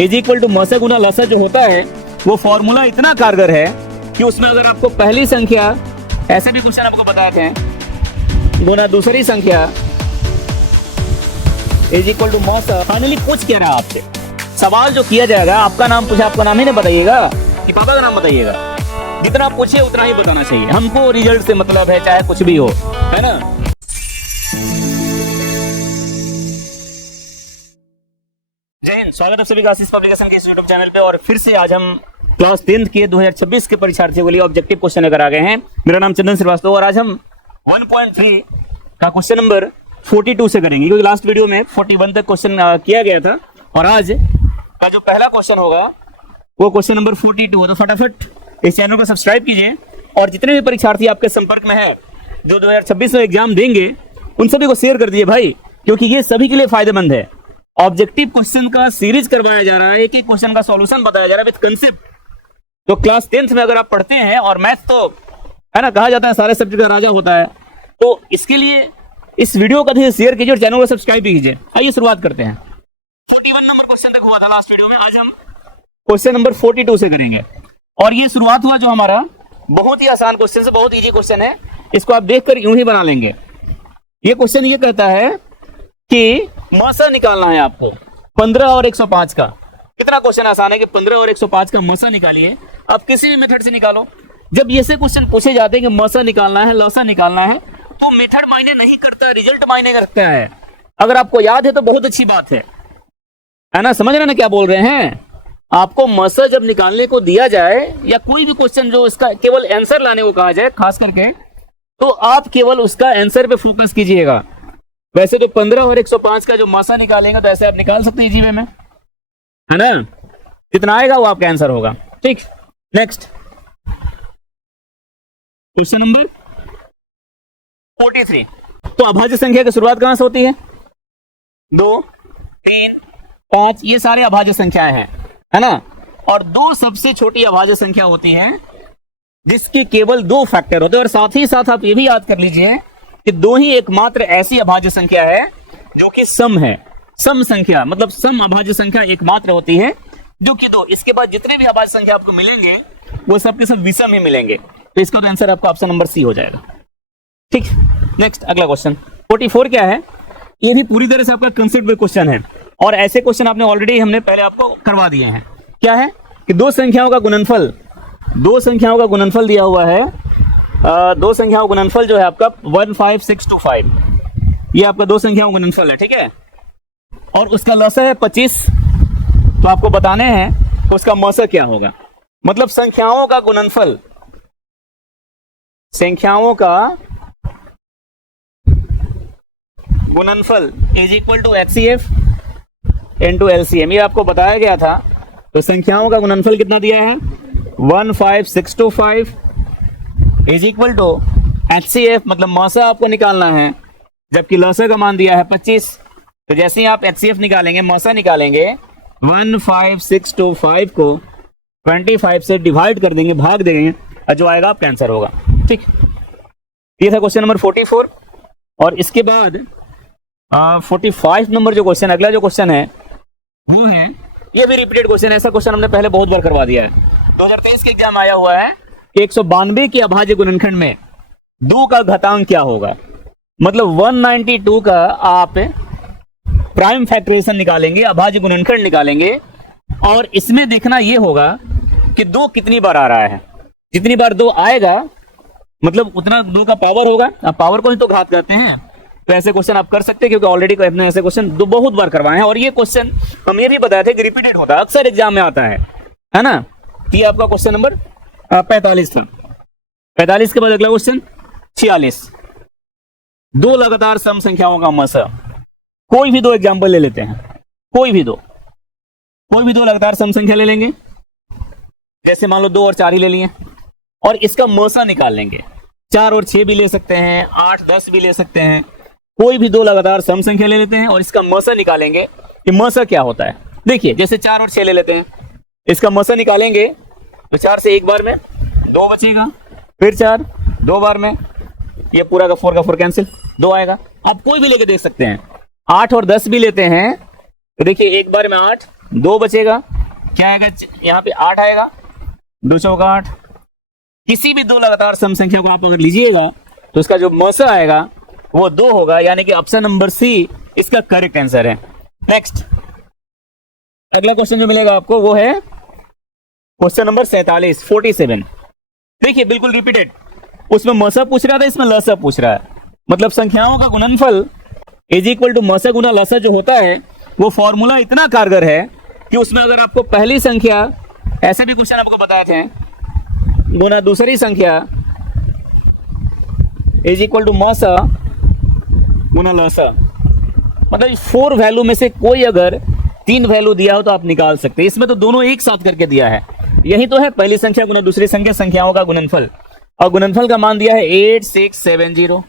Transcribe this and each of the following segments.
Is equal to मसा गुना लसा जो होता है वो फॉर्मूला इतना कारगर है कि उसमें अगर आपको पहली संख्या, ऐसे भी क्वेश्चन आपको बताए थे, गुना दूसरी संख्या इज इक्वल टू मसा, फाइनली पूछ क्या रहा है आपसे, सवाल जो किया जाएगा आपका नाम पूछे, आपका नाम ही नहीं बताइएगा कि पापा का नाम बताइएगा, जितना पूछे उतना ही बताना चाहिए, हमको रिजल्ट से मतलब है चाहे कुछ भी हो, है ना। जय हिंद, स्वागत है सभी का आशीष पब्लिकेशन के इस यूट्यूब चैनल पे। और फिर से आज हम क्लास 10th के 2026 के परीक्षार्थियों के लिए ऑब्जेक्टिव क्वेश्चन लेकर आ गए हैं। मेरा नाम चंदन श्रीवास्तव और आज हम 1.3 का क्वेश्चन नंबर 42 से करेंगे, क्योंकि लास्ट वीडियो में 41 तक क्वेश्चन किया गया था और आज का जो पहला क्वेश्चन होगा वो क्वेश्चन नंबर 42 हो। तो फटाफट इस चैनल को सब्सक्राइब कीजिए और जितने भी परीक्षार्थी आपके संपर्क में है जो 2026 में एग्जाम देंगे उन सभी को शेयर कर दीजिए भाई, क्योंकि ये सभी के लिए फायदेमंद है। ऑब्जेक्टिव क्वेश्चन का सीरीज करवाया जा रहा है, एक एक क्वेश्चन का सॉल्यूशन बताया जा रहा है विद कंसेप्ट। तो क्लास 10th में अगर आप पढ़ते हैं, और मैथ तो है ना, कहा जाता है सारे सब्जेक्ट का राजा होता है, तो इसके लिए इस वीडियो का भी शेयर कीजिए और चैनल को सब्सक्राइब भी कीजिए। आइए शुरुआत करते हैं। 41 नंबर क्वेश्चन तक हुआ था लास्ट वीडियो में, आज हम क्वेश्चन नंबर 42 से करेंगे। और ये शुरुआत हुआ जो हमारा बहुत ही आसान क्वेश्चन से, बहुत इजी क्वेश्चन है, इसको आप देखकर यूं ही बना लेंगे। ये क्वेश्चन ये कहता है कि मसा निकालना है आपको 15 और 105 का। कितना क्वेश्चन आसान है कि 15 और 105 का मसा निकालिए, आप किसी भी मेथड से निकालो। जब ये से क्वेश्चन पूछे जाते हैं कि मसा निकालना है, लसा निकालना है, तो मेथड मायने नहीं करता, रिजल्ट मायने करता है। अगर आपको याद है तो बहुत अच्छी बात है ना, समझ रहे ना क्या बोल रहे हैं। आपको मसा जब निकालने को दिया जाए या कोई भी क्वेश्चन जो इसका केवल आंसर लाने को कहा जाए खास करके, तो आप केवल उसका आंसर पे फोकस कीजिएगा। वैसे तो 15 और 105 का जो मसा निकालेंगे तो ऐसे आप निकाल सकते हैं इजी वे में, है ना, जितना आएगा वो आपका आंसर होगा। ठीक, नेक्स्ट क्वेश्चन नंबर 43। तो अभाज्य संख्या की शुरुआत कहां से होती है? 2, 3, 5, ये सारे अभाज्य संख्याएं हैं, है ना। और दो सबसे छोटी अभाज्य संख्या होती है जिसके केवल 2 फैक्टर होते हैं। और साथ ही साथ आप ये भी याद कर लीजिए कि 2 ही एकमात्र ऐसी अभाज्य संख्या है जो कि सम है। सम संख्या मतलब सम अभाज्य संख्या एकमात्र होती है जो कि 2। इसके बाद जितने भी अभाज्य संख्या आपको मिलेंगे वो सबके सब विषम ही मिलेंगे। तो इसका तो आंसर आपका ऑप्शन नंबर सी हो जाएगा। ठीक, नेक्स्ट अगला क्वेश्चन 44 क्या है? ये भी पूरी तरह से आपका कंसेप्ट में क्वेश्चन है और ऐसे क्वेश्चन आपने ऑलरेडी हमने पहले आपको करवा दिए हैं। क्या है कि दो संख्याओं का गुणनफल दिया हुआ है। दो संख्याओं का गुणनफल जो है आपका 15625, ये आपका दो संख्याओं का गुणनफल है, ठीक है। और उसका लसा है 25, तो आपको बताने हैं तो उसका मसा क्या होगा। मतलब संख्याओं का गुणनफल is equal to HCF into LCM, ये आपको बताया गया था। तो संख्याओं का गुणनफल कितना दिया है? 15625 इज इक्वल टू HCF, मतलब मसा आपको निकालना है, जबकि लसा का मान दिया है 25। तो जैसे ही आप HCF निकालेंगे, मसा निकालेंगे, 15625 को 25 से डिवाइड कर देंगे, भाग देंगे, और जो आएगा आपका आंसर होगा। ठीक, ये था क्वेश्चन नंबर 44। और इसके बाद 45 नंबर जो क्वेश्चन, अगला जो क्वेश्चन है वो है, ये भी रिपीटेड क्वेश्चन है। ऐसा क्वेश्चन हमने पहले बहुत बार करवा दिया है। 2023 के एग्जाम आया हुआ है कि 192 के अभाज्य गुणनखंड में 2 का घातांक क्या होगा। मतलब 192 का आप प्राइम फैक्टराइजेशन निकालेंगे, अभाज्य गुणनखंड निकालेंगे, और इसमें देखना ये होगा कि 2 कितनी बार आ रहा है। जितनी बार 2 आएगा मतलब उतना 2 का पावर होगा। आप पावर को ही तो घात करते हैं। तो ऐसे क्वेश्चन आप कर सकते हैं, क्योंकि ऑलरेडी अपने ऐसे क्वेश्चन बहुत बार करवाए हैं। और ये क्वेश्चन हम ये भी बताए थे कि रिपीटेड होता है, अक्सर एग्जाम में आता है ना। ये आपका क्वेश्चन नंबर 45 था। 45 के बाद अगला क्वेश्चन 46, 2 लगातार सम संख्याओं का मसा। कोई भी 2 एग्जाम्पल ले लेते हैं, कोई भी दो लगातार सम संख्या ले लेंगे, जैसे मान लो 2 और 4 ही ले लिए, और इसका मसा निकाल लेंगे। 4 और 6 भी ले सकते हैं, 8, 10 भी ले सकते हैं। कोई भी 2 लगातार सम संख्या ले लेते हैं और इसका मसा निकालेंगे कि मसा क्या होता है। देखिए, जैसे 4 और 6 ले लेते हैं, इसका मसा निकालेंगे तो 4 से एक बार में 2 बचेगा, फिर 4 2 बार में, ये पूरा का 4 कैंसिल, 2 आएगा। आप कोई भी लेके देख सकते हैं। 8 और 10 भी लेते हैं तो देखिए, एक बार में 8, 2 बचेगा, क्या आएगा यहाँ पे 8 आएगा, 2 चौका 8। किसी भी 2 लगातार सम संख्या को आप अगर लीजिएगा तो इसका जो मसा आएगा वो 2 होगा, यानी कि ऑप्शन नंबर सी इसका करेक्ट आंसर है। नेक्स्ट अगला क्वेश्चन जो मिलेगा आपको वो है क्वेश्चन नंबर 47। देखिए बिल्कुल रिपीटेड, उसमें मसा पूछ रहा था, इसमें लसा पूछ रहा है। मतलब संख्याओं का गुणनफल इज इक्वल टू मसा गुना लसा जो होता है वो फॉर्मूला इतना कारगर है कि उसमें अगर आपको पहली संख्या, ऐसे भी क्वेश्चन आपको बताए थे, गुना दूसरी संख्या इज इक्वल टू मसा गुना लसा, मतलब 4 वैल्यू में से कोई अगर 3 वैल्यू दिया हो तो आप निकाल सकते हैं। इसमें तो दोनों एक साथ करके दिया है। यही तो है पहली संख्या गुना दूसरी संख्या, संख्याओं का गुणनफल, और गुणनफल का मान दिया है 8670।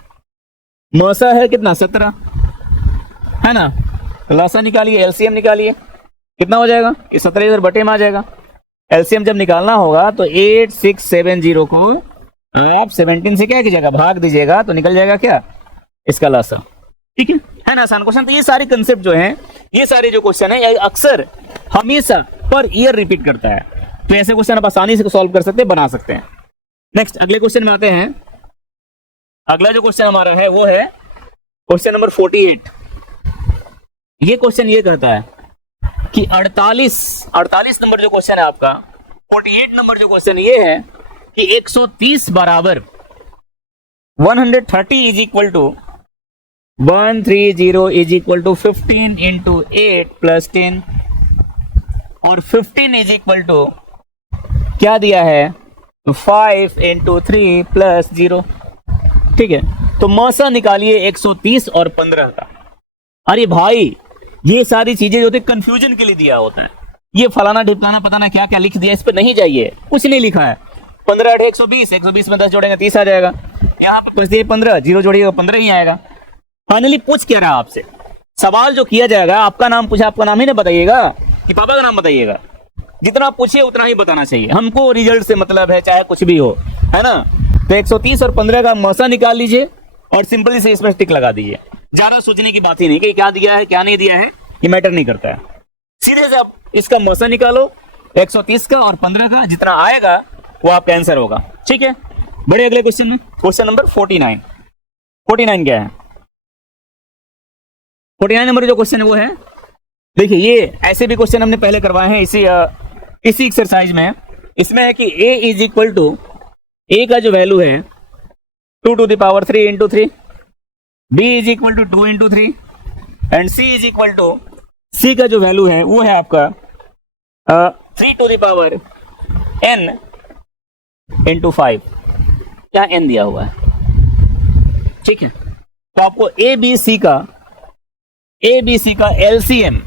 मसा है कितना 17 है ना, लसा निकालिए, एलसीएम निकालिए, कितना हो जाएगा, ये 17 इधर बटे में आ जाएगा। एलसीएम जब निकालना होगा तो 8670 को आप 17 से क्या कीजिएगा, भाग दीजिएगा, तो निकल जाएगा क्या, इसका लसा। ठीक है ना, आसान क्वेश्चन। तो ये सारे कंसेप्ट जो हैं, ये सारे जो क्वेश्चन है, ये अक्सर हमेशा पर ईयर रिपीट करता है। तो ऐसे क्वेश्चन आप आसानी से सॉल्व कर सकते हैं, बना सकते हैं। नेक्स्ट अगले क्वेश्चन में आते हैं। अगला जो क्वेश्चन हमारा है वो है क्वेश्चन नंबर 48। ये क्वेश्चन ये कहता है कि 48 नंबर जो क्वेश्चन है आपका, 48 नंबर जो क्वेश्चन ये है कि 130 बराबर 130 is equal to 130 is equal to 15 into 8 plus 10, और 15 इज इक्वल टू क्या दिया है, 5 इंटू 3 प्लस 0। ठीक है, तो मसा निकालिए 130 और 15 का। अरे भाई ये सारी चीजें जो होती है कंफ्यूजन के लिए दिया होता है, ये फलाना ढिपलाना पता ना क्या क्या लिख दिया, इस पर नहीं जाइए, कुछ नहीं लिखा है। 15 8 120, 120 में 10 जोड़ेंगे 30 आ जाएगा। यहाँ पे बचती है 15, 0 जोड़िएगा 15 ही आएगा। फाइनली पूछ क्या रहा आपसे, सवाल जो किया जाएगा, आपका नाम पूछा, आपका नाम ही ना बताइएगा कि पापा का नाम बताइएगा। जितना पूछिए उतना ही बताना चाहिए, हमको रिजल्ट से मतलब है, चाहे कुछ भी हो, है ना। तो 130 और 15 का मसा निकाल लीजिए और सिंपली से इसमें टिक लगा दीजिए। ज्यादा सोचने की बात ही नहीं कि क्या दिया है क्या नहीं दिया है, ये मैटर नहीं करता है। सीधे से आप इसका मसा निकालो, 130 का और 15 का, जितना आएगा वो आपका आंसर होगा। ठीक है, बड़े अगले क्वेश्चन में, क्वेश्चन नंबर 49। 49 क्या है, 49 नंबर जो क्वेश्चन है वो है, देखिए ये ऐसे भी क्वेश्चन हमने पहले करवाए हैं इसी एक्सरसाइज में। इसमें है कि a is equal to, a का जो वैल्यू है 2 to the power 3 into 3, b is equal to 2 into 3, and c is equal to, c का जो वैल्यू है वो है आपका 3 to the power n into 5, क्या n दिया हुआ है। ठीक है, तो आपको a b c का एलसीएम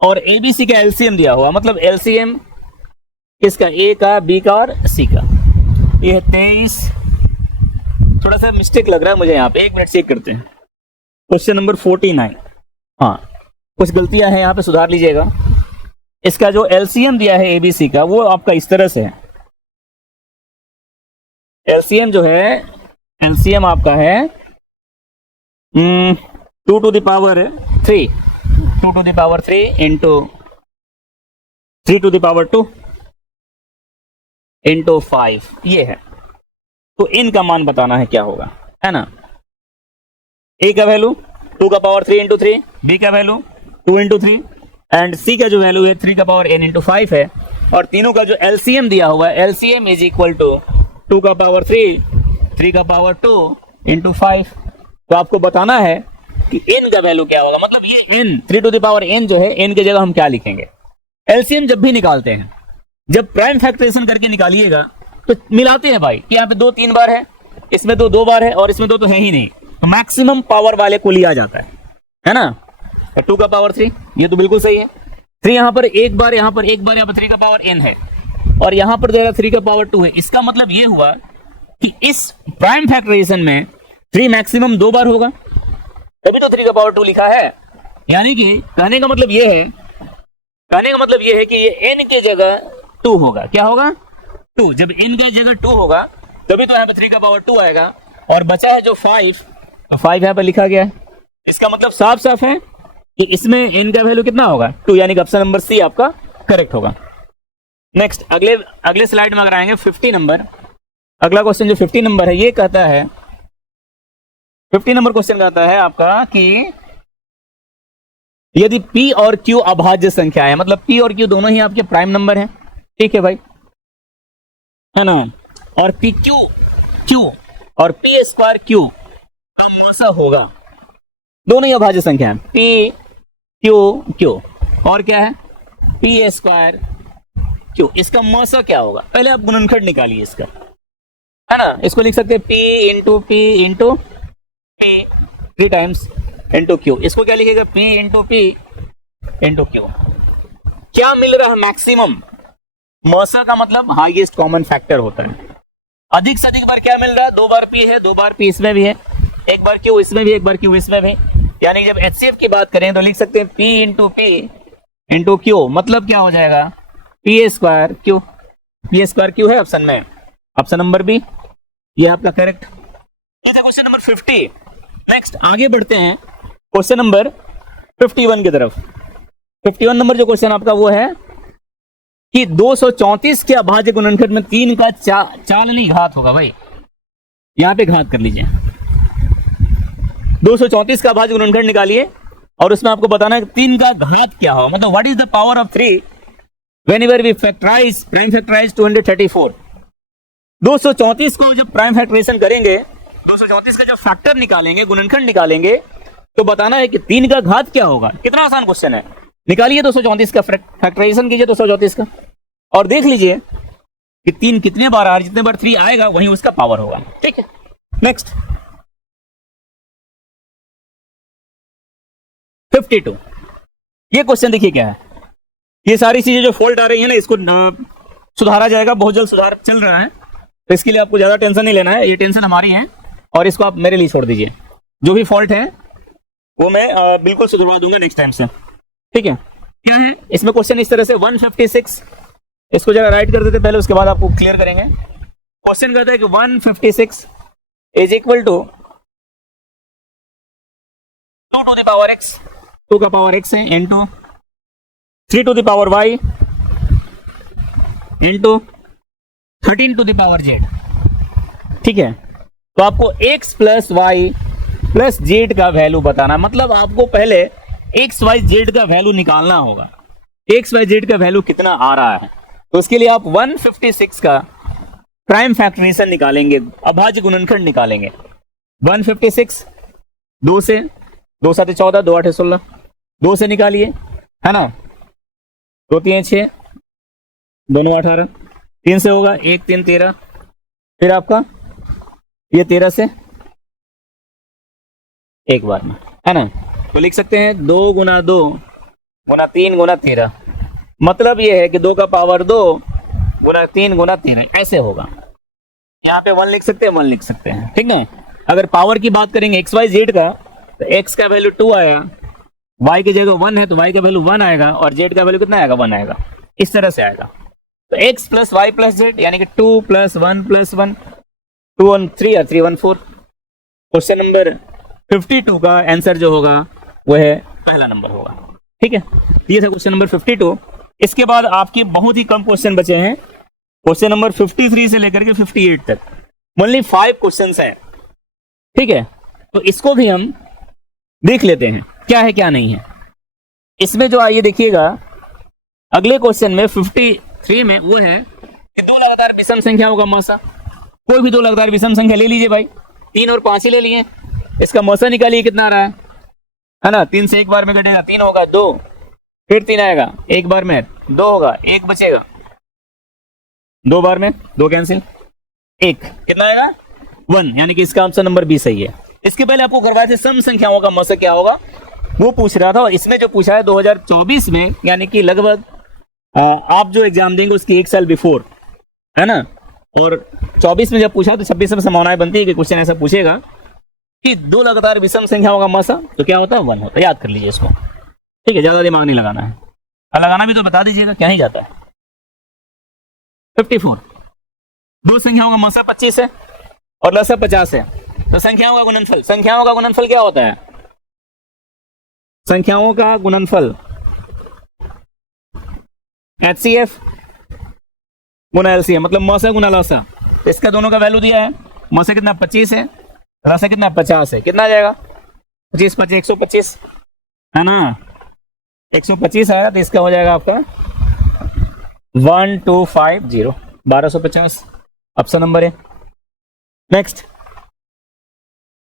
और एबीसी का एलसीएम दिया हुआ, मतलब एलसीएम इसका ए का, बी का और सी का। ये है 23, थोड़ा सा मिस्टेक लग रहा है मुझे यहाँ पे, 1 मिनट चेक करते हैं। क्वेश्चन नंबर 49, हाँ कुछ गलतियां हैं यहाँ पे, सुधार लीजिएगा। इसका जो एलसीएम दिया है एबीसी का वो आपका इस तरह से है। एलसीएम जो है, एलसीएम आपका है 2 to the power 3, 2 to the power 3 into 3 to the power 2 into 5, ये है। तो इनका मान बताना है क्या होगा, है ना। ए का वैल्यू 2 का पावर 3 इंटू 3, बी का वैल्यू 2 इंटू 3, एंड सी का जो वैल्यू है 3 का पावर n इंटू 5 है, और तीनों का जो एलसीएम दिया हुआ है, एलसीएम इज इक्वल टू 2 का पावर 3, 3 का पावर 2 इंटू 5। तो आपको बताना है कि n का वैल्यू क्या होगा, मतलब ये n 3 to the power n जो है, n की जगह हम क्या लिखेंगे। एलसीएम जब भी निकालते हैं, जब प्राइम फैक्टराइजेशन करके निकालिएगा तो मिलाते हैं भाई कि यहाँ पे 2 3 बार है, इसमें तो 2 बार है और इसमें 2 तो है ही नहीं, तो मैक्सिमम पावर वाले को लिया जाता है ना। 2 का पावर 3, ये तो बिल्कुल सही है। 3 यहाँ पर एक बार, यहाँ पर एक बार, यहाँ पर 3 का पावर n है, और यहाँ पर देगा 3 का पावर 2 है। इसका मतलब ये हुआ कि इस प्राइम फैक्टराइजेशन में 3 मैक्सिमम 2 बार होगा, तभी तो 3 का पावर 2 लिखा है। यानी कि कहने का मतलब ये है, कि ये n की जगह 2 होगा। क्या होगा, 2। जब n की जगह 2 होगा तभी तो यहाँ पे 3 का पावर 2 आएगा, और बचा है जो 5, तो 5 यहाँ पे लिखा गया है। इसका मतलब साफ साफ है कि इसमें n का वैल्यू कितना होगा 2, यानी कि ऑप्शन नंबर सी आपका करेक्ट होगा। नेक्स्ट अगले स्लाइड में अगर आएंगे 50 नंबर, अगला क्वेश्चन जो 50 नंबर है ये कहता है, 50 नंबर क्वेश्चन कहता है आपका कि यदि p और q अभाज्य संख्या है, मतलब p और q दोनों ही आपके प्राइम नंबर हैं, ठीक है भाई, है ना, और q और p स्क्वायर q का मौसा होगा, दोनों ही अभाज्य संख्या है, p q और क्या है p स्क्वायर q, इसका मौसा क्या होगा, पहले आप गुणनखंड निकालिए इसका, है ना, इसको लिख सकते हैं p into p 3 times into q, इसको क्या लिखेगा p इंटू q, क्या मिल रहा है मैक्सिमम, मौसा का मतलब हाईएस्ट कॉमन फैक्टर होता है, अधिक से अधिक बार क्या मिल रहा है, 2 बार p है, 2 बार p इसमें भी है, 1 बार q इसमें भी, 1 बार q इसमें भी, यानी जब HCF की बात करें तो लिख सकते हैं p इंटू q, मतलब क्या हो जाएगा p स्क्वायर q है ऑप्शन में, ऑप्शन नंबर बी ये आपका करेक्ट। Question number 50। नेक्स्ट आगे बढ़ते हैं क्वेश्चन नंबर 51 की तरफ। 51 नंबर जो क्वेश्चन आपका वो है कि 234 के अभाज्य गुणनखंड में 3 का चालनी घात होगा, भाई यहां पे घात कर लीजिए, 234 का अभाज्य गुणनखंड निकालिए और उसमें आपको बताना है 3 का घात क्या होगा, मतलब what is the power of 3 whenever we factorise prime factorise 234। 234 को जब प्राइम फैक्टराइजेशन करेंगे, 234 का जब फैक्टर निकालेंगे, गुणनखंड निकालेंगे, तो बताना है कि 3 का घात क्या होगा। कितना आसान क्वेश्चन है, निकालिए 234 का फैक्टराइजेशन कीजिए 234 का और देख लीजिए कि 3 कितने बार आ रहा है, जितने बार 3 आएगा वही उसका पावर होगा, ठीक है। नेक्स्ट 52, ये क्वेश्चन देखिए क्या है, ये सारी चीजें जो फॉल्ट आ रही है ना इसको सुधारा जाएगा, बहुत जल्द सुधार चल रहा है, तो इसके लिए आपको ज्यादा टेंशन नहीं लेना है, ये टेंशन हमारी है और इसको आप मेरे लिए छोड़ दीजिए, जो भी फॉल्ट है वो मैं बिल्कुल सुधरवा दूंगा नेक्स्ट टाइम से, ठीक है। क्या है इसमें क्वेश्चन इस तरह से 156, इसको जरा राइट कर देते पहले, उसके बाद आपको क्लियर करेंगे। क्वेश्चन कहता है कि 156 is equal to 2 to the power x, 2 का पावर x है, into 3 to the power y into 13 to the power z, ठीक है। तो आपको x plus y plus z का वैल्यू बताना, मतलब आपको पहले एक्स वाई जेड का वैल्यू निकालना होगा, एक्स वाई जेड का वैल्यू कितना आ रहा है, तो उसके लिए आप 156 का प्राइम फैक्टराइजेशन निकालेंगे, अभाज्य गुणनखंड निकालेंगे। 156 2 से, 2 7 14, 2 8 16, 2 से निकालिए, है ना, 2 3 6, दोनों 18, 3 से होगा 1 3 13, फिर आपका ये 13 से एक बार में, है ना, तो लिख सकते हैं 2 गुना 2 गुना 3 गुना 13, मतलब ये है कि 2 का पावर 2 गुना 3 गुना 13, ऐसे होगा। यहाँ पे 1 लिख सकते हैं, 1 लिख सकते हैं, ठीक ना। अगर पावर की बात करेंगे एक्स वाई जेड का, तो एक्स का वैल्यू 2 आया, वाई की जगह 1 है तो वाई का वैल्यू 1 आएगा और जेड का वैल्यू कितना आएगा, 1 आएगा, इस तरह से आएगा। तो x plus y plus z यानी कि 2 प्लस 1 प्लस 1, 2 1 3 और 3 1 4। क्वेश्चन नंबर 52 का आंसर जो होगा वह है पहला नंबर होगा, ठीक है। ये था क्वेश्चन नंबर 52। इसके बाद आपके बहुत ही कम क्वेश्चन बचे हैं, क्वेश्चन नंबर 53 से लेकर के 58 तक, ओनली 5 क्वेश्चंस हैं, ठीक है। तो इसको भी हम देख लेते हैं क्या है क्या नहीं है इसमें। जो आइए देखिएगा अगले क्वेश्चन में 53 में वो है कि 2 लगातार विषम संख्याओं का मौसा, कोई भी 2 लगातार विषम संख्या ले लीजिए भाई, 3 और 5 ही ले लिए, इसका मौसा निकालिए कितना आ रहा है ना। 3 से एक बार में घटेगा 3 होगा 2, फिर 3 आएगा एक बार में 2 होगा, 1 बचेगा, 2 बार में 2 कैंसिल, 1 कितना आएगा 1, यानी कि इसका ऑप्शन नंबर बी सही है। इसके पहले आपको करवाए थे सम संख्याओं का मौसा क्या होगा वो पूछ रहा था, और इसमें जो पूछा है 2024 में, यानी कि लगभग आप जो एग्जाम देंगे उसकी 1 साल बिफोर, है ना। और 24 में जब पूछा तो 26 में संभावनाएं बनती है कि क्वेश्चन ऐसा पूछेगा कि 2 लगातार विषम संख्याओं का मौसा तो क्या होता है 1 होता है, याद कर लीजिए इसको, ठीक है, ज्यादा दिमाग नहीं लगाना है, लगाना भी तो बता दीजिएगा क्या ही जाता है। 54 2 संख्याओं का मौसा 25 है और लसा 50 है, तो संख्याओं का गुणनफल क्या होता है संख्याओं का गुणनफल HCF गुना LCM, मतलब मौसा गुना लौसा। तो इसका दोनों का वैल्यू दिया है, मौसा कितना 25 है, लौसा कितना 50 है, कितना आ जाएगा 25 25 125 है ना, 125 आया तो इसका हो जाएगा आपका 1250 1250 ऑप्शन नंबर है। नेक्स्ट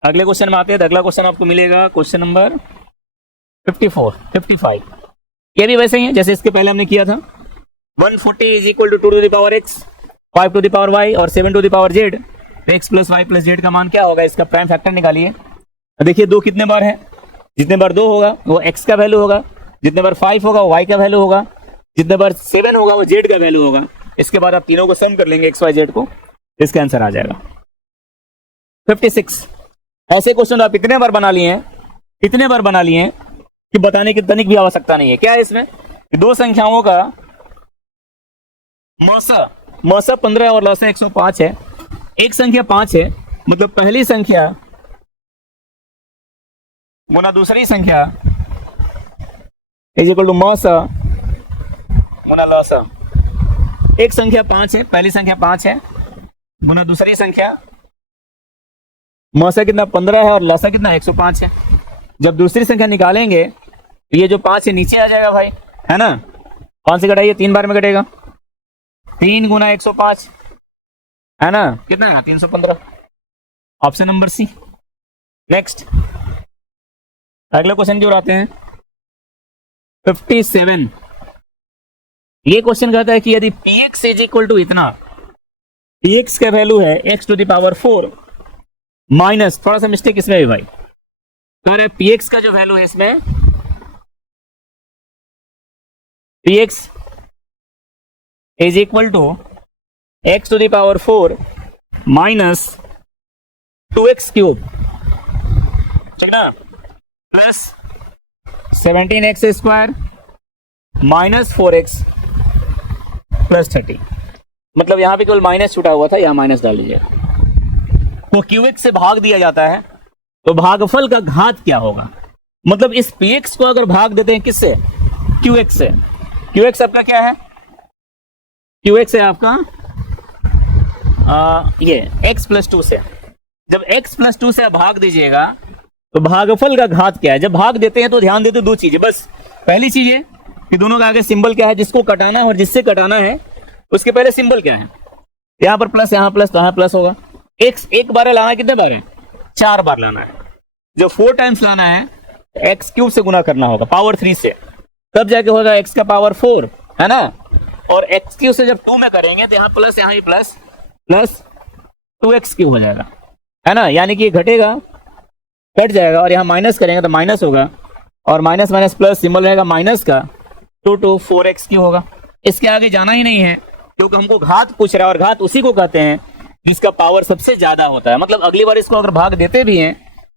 अगले क्वेश्चन में आते हैं। अगला क्वेश्चन आपको मिलेगा क्वेश्चन नंबर 55। ये भी वैसे ही है जैसे इसके पहले हमने किया था। 140 is equal to 2 to the power x, 5 to the power y और 7 to the power z। x plus y plus z का मान क्या होगा, इसका प्राइम फैक्टर निकालिए। देखिए 2 कितने बार है, जितने बार 2 होगा वो x का वैल्यू होगा, जितने बार 5 होगा वो y का वैल्यू होगा, जितने बार 7 होगा वो z का वैल्यू होगा। इसके बाद आप तीनों को सम कर लेंगे x y z को, इसका आंसर आ जाएगा 56। ऐसे क्वेश्चन आप इतने बार बना लिए हैं कि बताने की तनिक भी आवश्यकता नहीं है। क्या है इसमें, दो संख्याओं का मौसा 15 और लौसा 105 है। एक संख्या 5 है, मतलब पहली संख्या गुना दूसरी संख्या इज इक्वल टू मौसा गुना लौसा। एक संख्या 5 है, पहली संख्या 5 है गुना दूसरी संख्या, मौसा कितना 15 है और लौसा कितना 105 है। जब दूसरी संख्या निकालेंगे तो ये जो 5 है नीचे आ जाएगा भाई, है ना। 5 से घटाइए 3 बार में घटेगा, 3 गुना 105 है ना, कितना है 315, ऑप्शन नंबर सी। नेक्स्ट अगले क्वेश्चन की ओर आते हैं 57। ये क्वेश्चन कहता है कि यदि px इज इक्वल टू इतना, px का वैल्यू है x to the power 4 minus, थोड़ा सा मिस्टेक इसमें भी भाई, अरे px का जो वैल्यू है इसमें px is equal to x to the power 4 minus 2x cube, ठीक ना, plus 17x square minus 4x plus 30। मतलब यहां पे केवल माइनस छूटा हुआ था, यहां माइनस डाल लीजिएगा। तो QX से भाग दिया जाता है तो भागफल का घात क्या होगा, मतलब इस PX को अगर भाग देते हैं किससे, QX से। QX आपका क्या है, QX है आपका ये x प्लस 2 से। जब x प्लस 2 से आप भाग दीजिएगा तो भागफल का घात क्या है। जब भाग देते हैं तो ध्यान देते दो चीजें बस। पहली चीज है कि दोनों का आगे सिंबल क्या है, जिसको कटाना है और जिससे कटाना है उसके पहले सिंबल क्या है। यहां पर प्लस, यहां प्लस, तो यहां प्लस होगा। एक बार लाना है, कितने बार है, 4 बार लाना है। जब 4 टाइम्स लाना है एक्स क्यूब से गुना करना होगा पावर 3 से, तब जाके होगा x का पावर 4, है ना। और एक्स क्यूब से जब 2 में करेंगे तो यहाँ प्लस, यहाँ भी प्लस, प्लस 2x क्यूब हो जाएगा, है ना। यानी कि ये घटेगा, कट जाएगा, और यहाँ माइनस करेंगे तो माइनस होगा, और माइनस माइनस प्लस सिंबल रहेगा माइनस का, 2 to 4x क्यूब होगा। इसके आगे जाना ही नहीं है क्योंकि हमको घात पूछ रहा है, और घात उसी को कहते हैं जिसका पावर सबसे ज्यादा होता है। मतलब अगली बार इसको अगर भाग देते भी हैं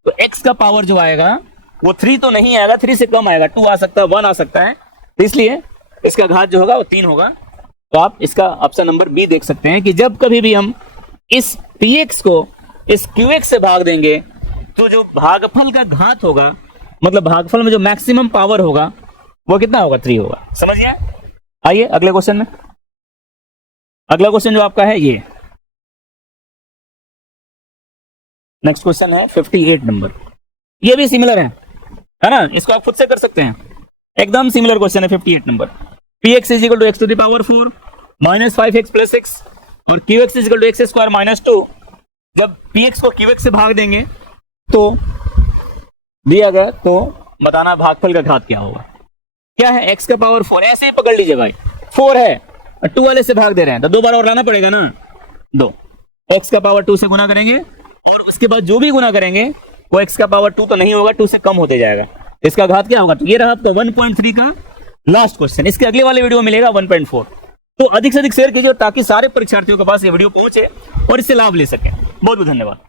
तो x का पावर जो आएगा वो 3 तो नहीं आएगा, 3 से कम आएगा, 2 आ सकता है, 1 आ सकता है। तो इसलिए इसका घात जो होगा वो 3 होगा। तो आप इसका ऑप्शन नंबर बी देख सकते हैं कि जब कभी भी हम इस px को इस qx से भाग देंगे तो जो भागफल का घात होगा, मतलब भागफल में जो मैक्सिमम पावर होगा वो कितना होगा, 3 होगा। समझिए। आइए अगले क्वेश्चन में। अगला क्वेश्चन जो आपका है ये नेक्स्ट क्वेश्चन है 58 नंबर। ये भी सिमिलर है ना, इसको आप खुद से कर सकते हैं, एकदम सिमिलर क्वेश्चन है 58 number. px is equal to x to the power 4 minus 5x plus 6 और qx is equal to x square minus 2। जब px को qx से भाग देंगे तो दिया गया, तो बताना भागफल का घात क्या होगा। क्या है, x का पावर 4, ऐसे ही पकड़ लीजिए भाई, 4 है, 2 वाले से भाग दे रहे हैं तो 2 बार और लाना पड़ेगा ना, 2। x का पावर 2 से गुना करेंगे और उसके बाद जो भी गुना करेंगे वो x का पावर 2 तो नहीं होगा, 2 से कम होते जाएगा। इसका घात क्या होगा, तो ये रहा आपका 1.3 का लास्ट क्वेश्चन। इसके अगले वाले वीडियो में मिलेगा 1.4। तो अधिक से अधिक शेयर कीजिए ताकि सारे परीक्षार्थियों के पास ये वीडियो पहुंचे और इससे लाभ ले सके। बहुत बहुत धन्यवाद।